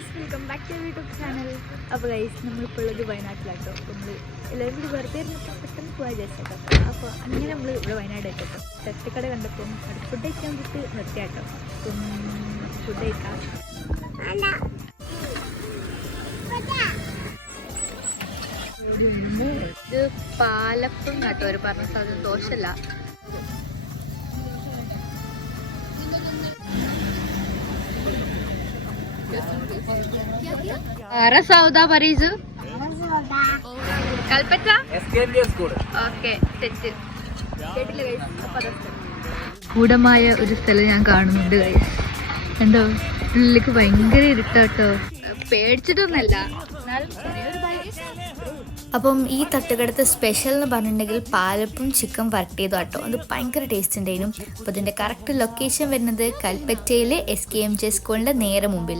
Guys, welcome back to YouTube channel. അപ്പോൾ guys, നമ്മളിപ്പോൾ ഉള്ളത് വയനാട്ടിലാട്ടോ. അപ്പോൾ നമ്മൾ എല്ലാവരും കൂടി വെറുതെ ഇരുന്നപ്പോൾ പെട്ടെന്ന് പോകാൻ വിചാരിച്ചേട്ടോ. അപ്പോൾ അങ്ങനെ നമ്മൾ ഇവിടെ വയനാട് എത്തട്ടോ. തട്ടുകട കണ്ടപ്പം അവിടെ ഫുഡ് കഴിക്കാൻ വേണ്ടിയിട്ട് നിർത്തിയാട്ടോ. അപ്പം ഫുഡ് കഴിക്കാം. ഇത് പാലപ്പം കേട്ടോ. ഒരു പറഞ്ഞ സാധനം ദോശല്ല. സൗദാ പരീസ് കൽപ്പറ്റ. ഓക്കെ, തെറ്റ് കേട്ടില്ല ഗൈസ്. ഗൂഢമായ ഒരു സ്ഥലം ഞാൻ കാണുന്നുണ്ട് ഗൈസ്. എന്തോ ഉള്ളിലേക്ക് ഭയങ്കര ഇരുട്ടാട്ടോ. പേടിച്ചിട്ടൊന്നല്ല, എന്നാലും ചെറിയൊരു ഭയം. അപ്പം ഈ തട്ടുകടത്തെ സ്പെഷ്യൽ എന്ന് പറഞ്ഞിട്ടുണ്ടെങ്കിൽ പാലപ്പും ചിക്കൻ വരട്ടിയതും കേട്ടോ. അത് ഭയങ്കര ടേസ്റ്റ് ഉണ്ടായിരുന്നു. അപ്പോൾ ഇതിൻ്റെ കറക്റ്റ് ലൊക്കേഷൻ വരുന്നത് കൽപ്പറ്റയിലെ SKMJ സ്കൂളിൻ്റെ നേരെ മുമ്പിൽ.